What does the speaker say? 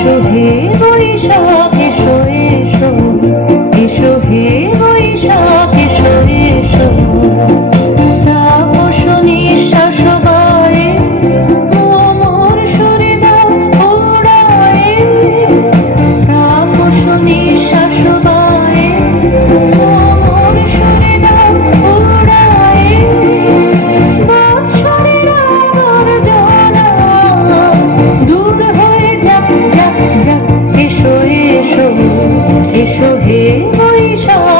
শুধে বৈশাখে এসো এসো হে বৈশাখ।